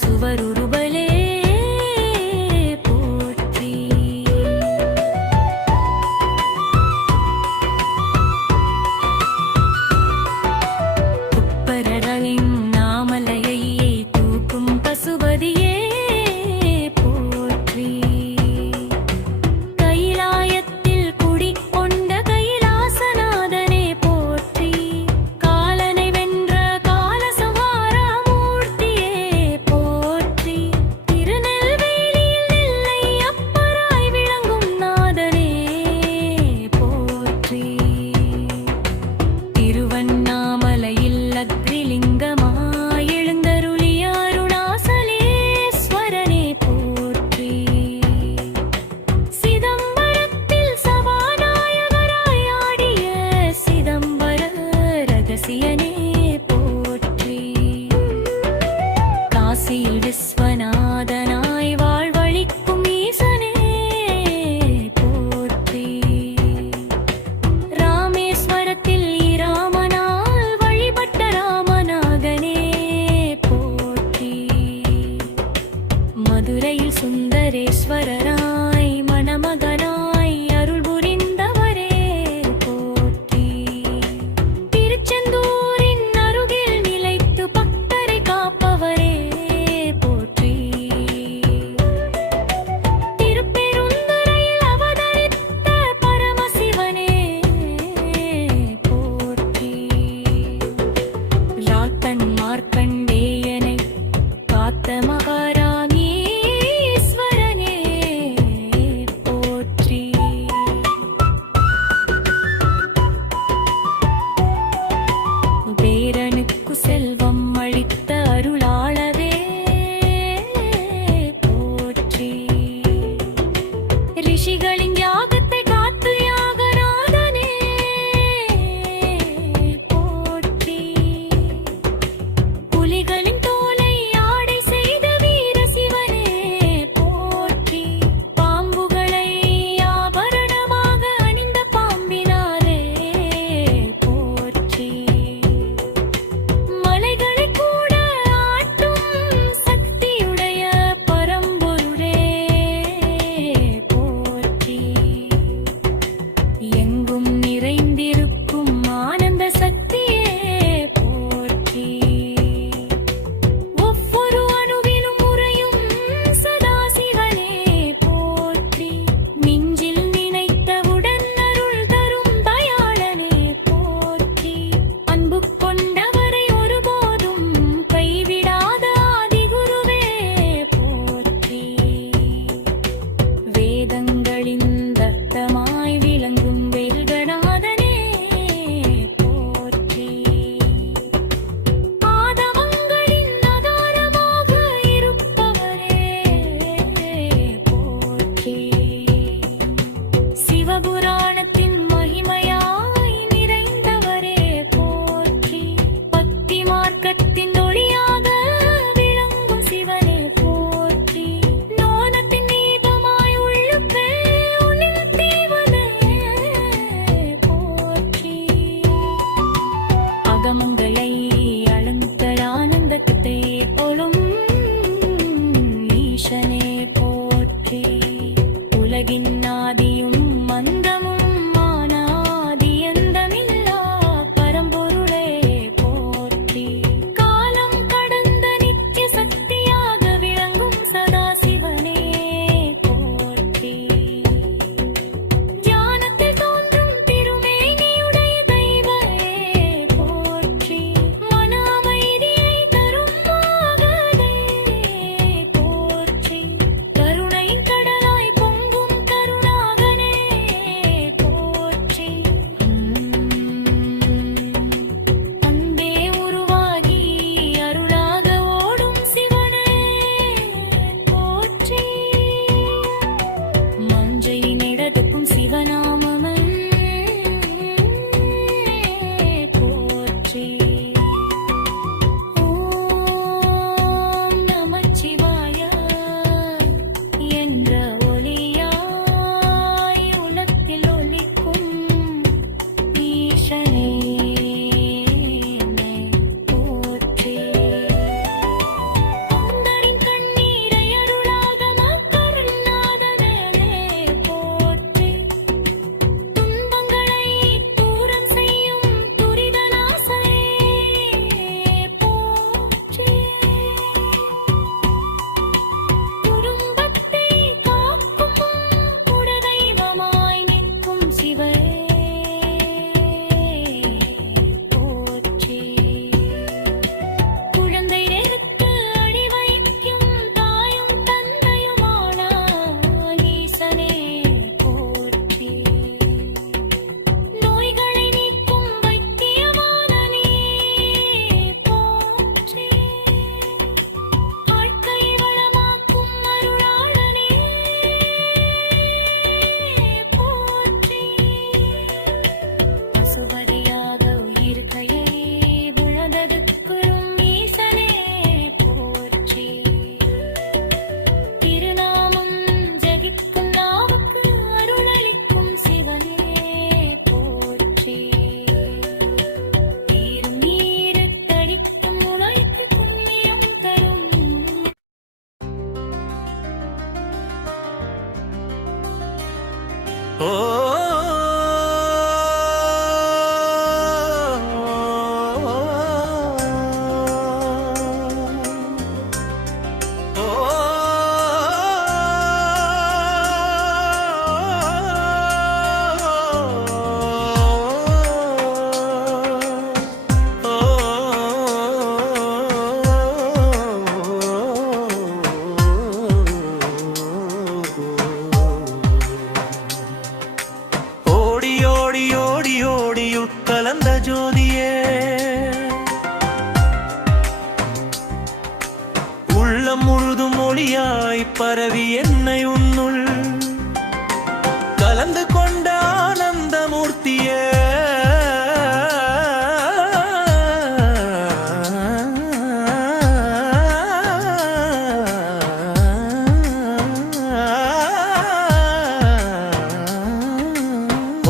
சுவருருபலே போற்றி. உப்பரடலின் நாமலையை தூக்கும் பசுபதியே போற்றி. கைலாயத்தில் குடி கொண்ட கைலாசநாதனே போற்றி. காலனை வென்ற காலசம்ஹார மூர்த்தியே போற்றி. திருநெல்வேலியில் நெல்லை அப்பராய் விளங்கும் நாதனே போற்றி. திருவண்ணாமலையில் அக்ரிலிங்கமாய் எழுந்தருளிய அருணாசலேஸ்வரனே போற்றி. சிதம்பரத்தில் சபாநாயகராய் ஆடிய சிதம்பர ரகசியனே போற்றி. காசியில் விஸ்வநாதனாய் வாழ்வளிக்கும் ஈசனே போற்றி. ராமேஸ்வரத்தில் இராமனால் வழிபட்ட ராமநாதனே போற்றி. மதுரையில் சுந்தரேஸ்வரராய் மணமகனாய் அருள் புரிந்தவரே போற்றி. திருச்செந்தூரின் அருகில் நிலைத்து பக்தரை காப்பவரே போற்றி. திருப்பெருந்துறையில் அவதரித்த பரமசிவனே போற்றி. ராத்தன் மார்க்கண்டேயனை காத்த மகாராமீஸ்வரனே ஓ கலந்த ஜோதியே உள்ளம் முழுதும் ஒளியாய் பரவி என்னை உன்னுள் கலந்து கொண்ட ஆனந்த மூர்த்தியே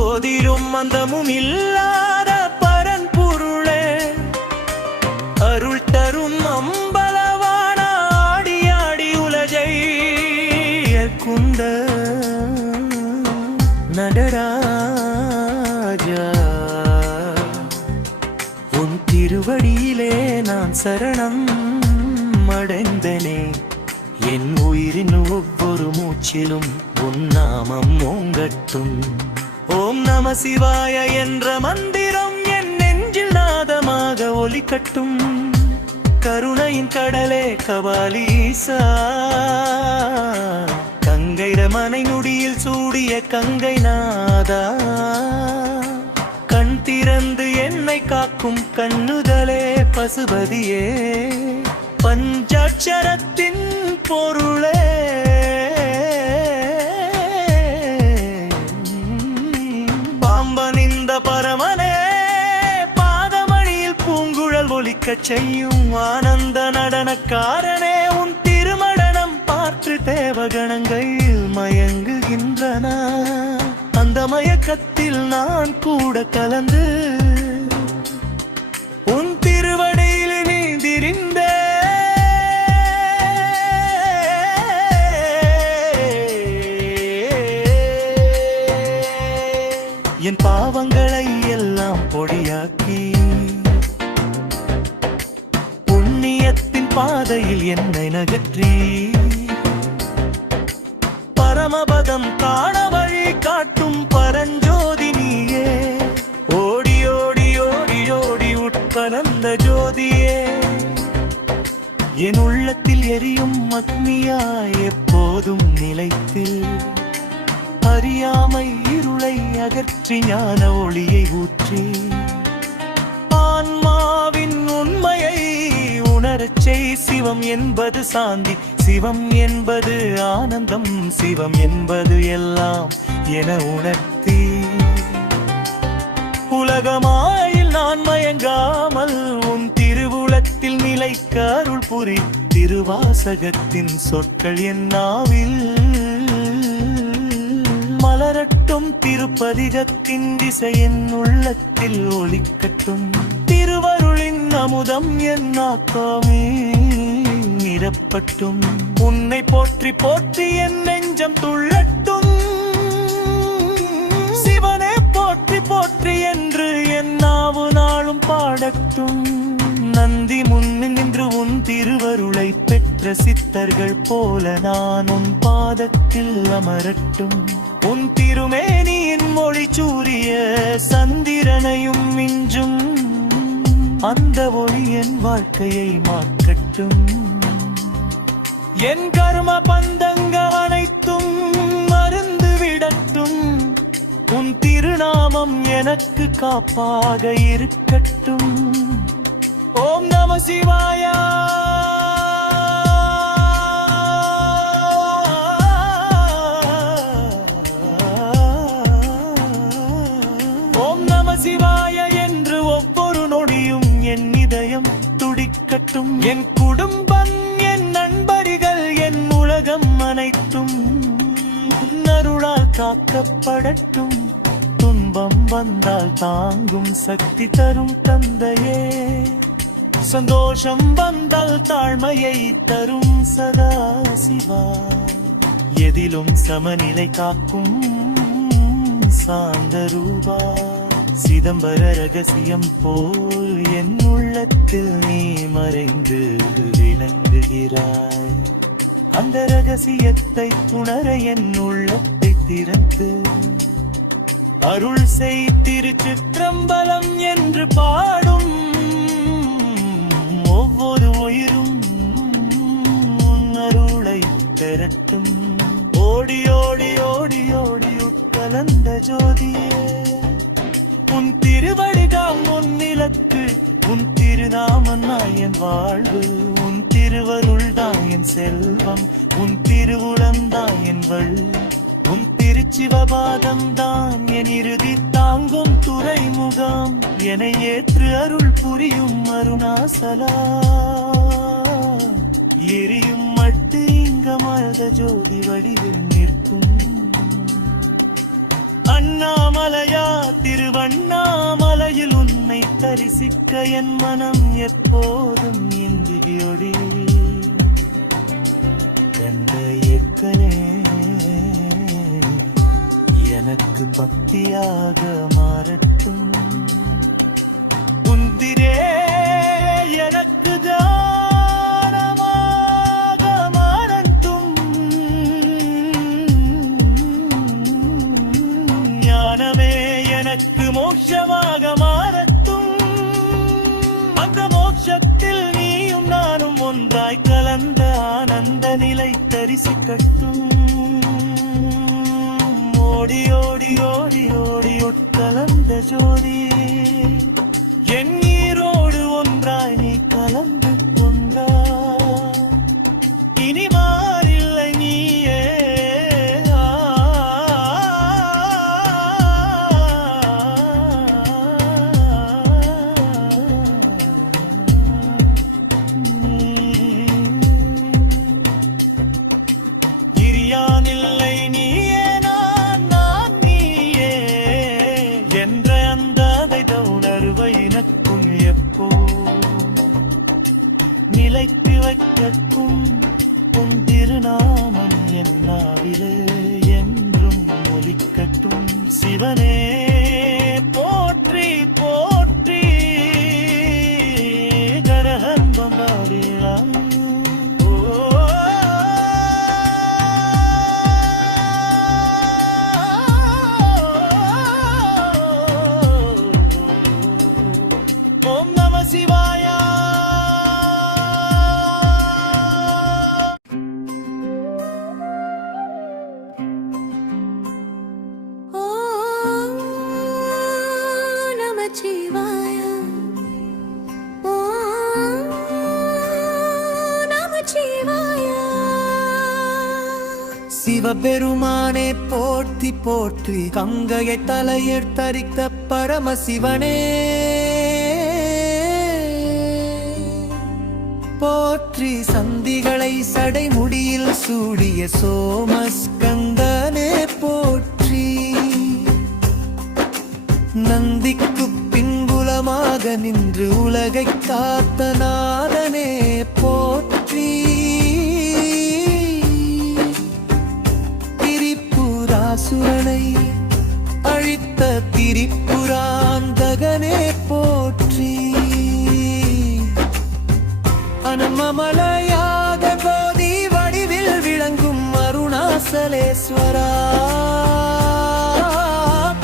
ஓதிரும் அந்தமும் இல்லாத பரன்பொருளே அருள் தரும் அம்பலவான ஆடி ஆடி உலகை குந்த நடராஜா உன் திருவடியிலே நான் சரணம் அடைந்தனே என் உயிரின் ஒவ்வொரு மூச்சிலும் உன் நாமம் ஓங்கட்டும். ஓம் நம சிவாய என்ற மந்திரம் என் நெஞ்சில் நாதமாக ஒலிக்கட்டும். கருணையின் கடலே கபாலீசா கங்கை ரமனை நுடியில் சூடிய கங்கை நாதா கண் திறந்து என்னை காக்கும் கண்ணுதலே பசுபதியே பஞ்சாட்சரத்தின் பொருளே பாம்பனிந்த பரமனே பாதமணியில் பூங்குழல் ஒலிக்கச் செய்யும் ஆனந்த நடனக்காரனே உன் திருமடனம் பார்த்து தேவகணங்கள் மயங்குகின்றன. அந்த மயக்கத்தில் நான் கூட கலந்து உன் திருவடியில் நீந்திருந்தே என் பாவங்களை எல்லாம் பொடியாக்கி புண்ணியத்தின் பாதையில் என்னை நகற்றி பரமபதம் காண வழி காட்டும் பரஞ்சோதி நீயே ஓடி ஓடி ஓடி ஓடி உட்கலந்த ஜோதியே என் உள்ளத்தில் எரியும் அக்னியாய் எப்போதும் நிலைத்து அறியாமை இருளை அகற்றி ஞான ஒளியை ஊற்றி ஆன்மாவின் உண்மையை உணரச் செய். சிவம் என்பது சாந்தி, சிவம் என்பது ஆனந்தம், சிவம் என்பது எல்லாம் என உணர்த்தி உலகமாயில் நான் மயங்காமல் உன் திருவுளத்தில் நிலைக்க அருள் புரி. திருவாசகத்தின் சொற்கள் என் நாவில் மலரட்டும், திருப்பதிகத்தின் திசை என் உள்ளத்தில் ஒலிக்கட்டும். திருவருளின் அமுதம் என் ஆக்காமே நிரப்பட்டும். உன்னை போற்றி போற்றி என் நெஞ்சம் துள்ளட்டும். சிவனே போற்றி போற்றி என்று என் நாவு நாளும் பாடட்டும். நந்தி முன்னில் நின்று உன் திருவருளை பெற்ற சித்தர்கள் போல நான் உன் பாதத்தில் அமரட்டும். உன் திருமேனியின் மொழி சூரிய சந்திரனையும் மிஞ்சும் அந்த ஒளி என் வாழ்க்கையை மாற்றட்டும். என் கர்ம பந்தங்க அனைத்தும் மறந்து விடட்டும். உன் திருநாமம் எனக்கு காப்பாக இருக்கட்டும். ஓம் நம சிவாயா. ஓம் நம சிவாய என்று ஒவ்வொரு நொடியும் என் இதயம் துடிக்கட்டும். என் குடும்பம், என் நண்பர்கள், என் உலகம் அனைத்தும் அருளால் காக்கப்படட்டும். துன்பம் வந்தால் தாங்கும் சக்தி தரும் தந்தையே, சந்தோஷம் வந்தால் தாழ்மையை தரும் சதா சிவா, எதிலும் சமநிலை காக்கும் சாந்த ரூபா சிதம்பர ரகசியம் போல் என் உள்ளத்தில் நீ மறைந்து விளங்குகிறாய். அந்த ரகசியத்தை உணர என் உள்ளத்தை திறந்து அருள் செய் திருச்சிற்றம்பலம் என்று பாடும் ஒவ்வொரு உயிரும் உன் அருளை பெறட்டும். ஓடி ஓடி ஓடி ஓடி உட்கலந்த ஜோதியே உன் திருவடிதாம் உன் இலக்கு, உன் திருநாமம் என் வாழ்வு, உன் திருவருள்தான் என் செல்வம், உன் திருவுளம்தான் என் வழி, உன் திருச்சிவபாதம் தான் என் இறுதி தாங்கும் துறைமுகம். என ஏற்று அருள் புரியும் அருணாசலா, எரியும் மட்டு இங்க மத ஜோதி வடிவில் நிற்கும். அண்ணாமலையா திருவண்ணாமலையில் உன்னை தரிசிக்க என் மனம் எப்போதும் எந்திரியோடி கண்ட ஏற்கனே எனக்கு பக்தியாக மாறட்டும். உந்திரே எனக்கு தானமாக மாறட்டும். ஞானமே எனக்கு மோட்சமாக மாறட்டும். அந்த மோட்சத்தில் நீயும் நானும் ஒன்றாய் கலந்த ஆனந்த நிலை தரிசிக்கட்டும். ஓடி ஓடி ஓடி ஓடி உட்கலந்த ஜோதி என் நீரோடு ஒன்றாய் நீ கலந்து கொண்டா. இனி மாறில்லை நீயே இரியானில்லை நீயே நான் நீயே என்ற அந்த உணர்வை எனக்குள் எப்போ நிலைத்து வைக்கட்டும். உன் திருநாமம் என் நாவிலே என்றும் ஒலிக்கட்டும். சிவனே போற்றி போற்றி கரஹன்பம் பாடிலாம். ஓம் நம சிவாயா. ஓம் நமச்சிவாய. ஓம் நமச்சிவாய. சிவபெருமானே போற்றி போற்றி கங்கையை தலையெடுத்தரித்த பரமசிவனே போற்றி. சந்திகளை சடைமுடியில் சூடிய சோமஸ்கந்தனே போற்றி. நந்திக்கு பின்புலமாக நின்று உலகை காத்த நாதனே போற்றி. திரிபுராசுரனை அழித்த திரிபுராந்தகனே போற்றி. அனமமலையாக போதி வடிவில் விளங்கும் அருணாசலேஸ்வரா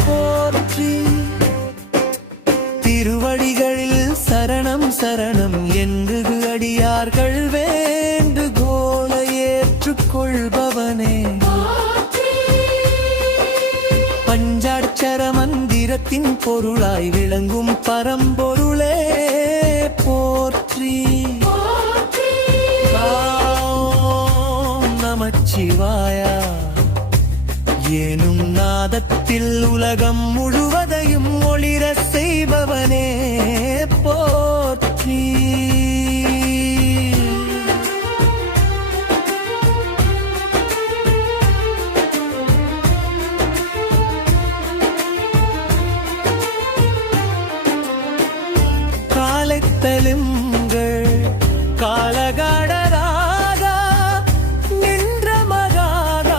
போற்றி. திருவடிகளில் சரணம் சரணம் என்று அடியார்கள் வேண்டுகோளை ஏற்றுக்கொள்பவனே. பஞ்சாட்சர மந்திரத்தின் பொருளாய் விளங்கும் பரம்பொருளே போற்றி. ஓம் நமச்சிவாயா எனும் நாதத்தில் உலகம் முழுவதையும் ஒளிர செய்பவனே போற்றி. காலைத்தெலுங்கள் காலகாடராக நின்ற மகாதாளேஸ்வரா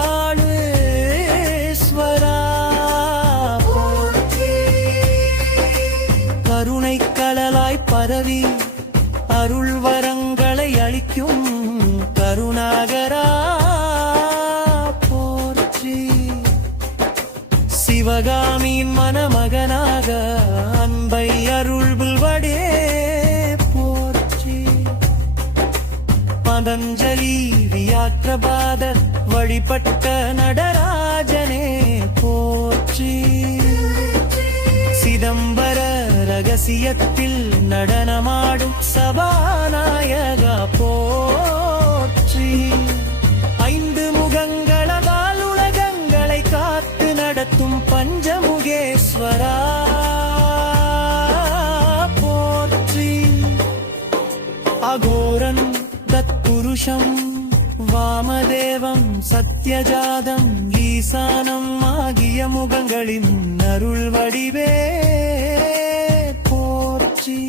சிவகாமியின் மணமகனாக அன்பை அருள்வடே போற்றி. பதஞ்சலி வியாக்கிரபாத வழிபட்ட நடராஜனே போற்றி. சிதம்பர ரகசியத்தில் நடனமாடும் சபாநாயகா போற்றி. ஐந்து முகங்களதால் உலகங்களை காத்து நடத்தும் பஞ்சமுகேஸ்வரா போற்றி. அகோரன் தத்புருஷம் வாமதேவம் சத்யஜாதம் ஈசானம் ஆகிய முகங்களின் அருள் வடிவே போற்றி.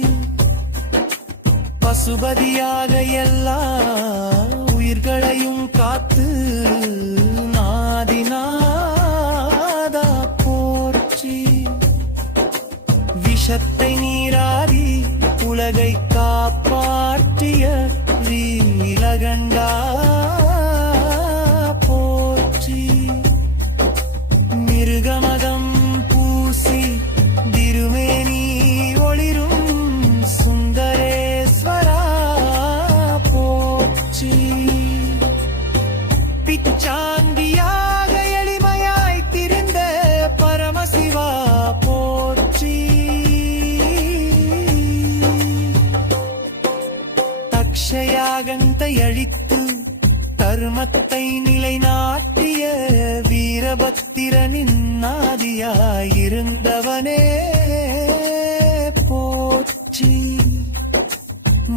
பசுபதியாக எல்லா உயிர்களையும் காத்து நாதிநாதா போற்றி. விஷத்தை நீராடி உலகை காப்பாற்றிய நீலகண்டா போற்றி. மிருகமதம் பூசி திருமேனி ஒளிரும் சுந்தரேஸ்வரா போற்றி. பிச்சாண்டியாக எளிமையாய் திரிந்த பரமசிவா போற்றி. தக்ஷயாகத்தை அழித்து தர்மத்தை நிலைநாட்டிய வீரபத்திரனின் நாதியாயிருந்தவனே போற்றி.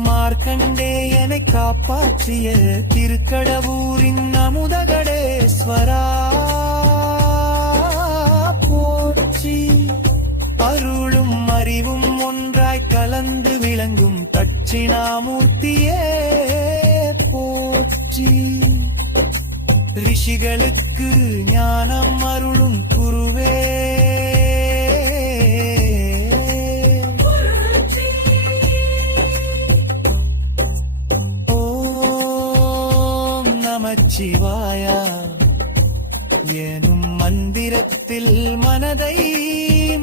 மார்க்கண்டேயனை காப்பாற்றிய திருக்கடவூரின் அமுதகடேஸ்வரா போற்றி. அருளும் அறிவும் ஒன்றாய் கலந்து விளங்கும் தட்சிணாமூர்த்தியே போற்றி. ரிஷிகளுக்கு ஞானம் அருளும் குருவே ஓம் நமச்சிவாயா எனும் மந்திரத்தில் மனதை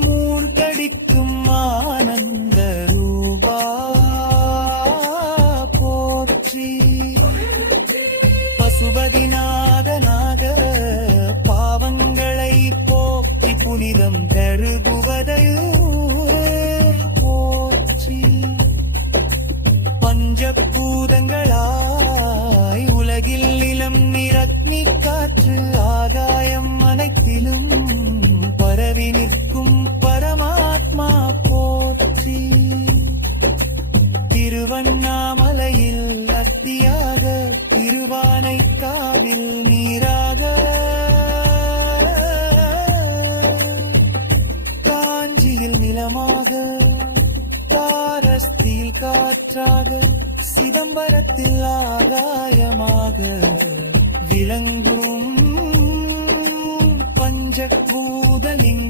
மூழ்கடிக்கும் ஆனந்த ரூபா போற்றி. பசுபதிநாதனாக பாவங்களை போக்கி புனிதம் கருகுவதையோ போற்றி. பஞ்சபூதங்களாய் உலகில் நிலம் நிறக்னி காற்று ஆகாயம் அனைத்திலும் பரவி நிற்கும் பரமாத்மா போற்றி. திருவண்ணாமலையில் அத்தியாக திருவானைக்காவில் நீராக காஞ்சியில் நிலமாக காரஸ்தியில் காற்றாக சிதம்பரத்தில் ஆகாயமாக விளங்கும் பஞ்சபூதலிங்க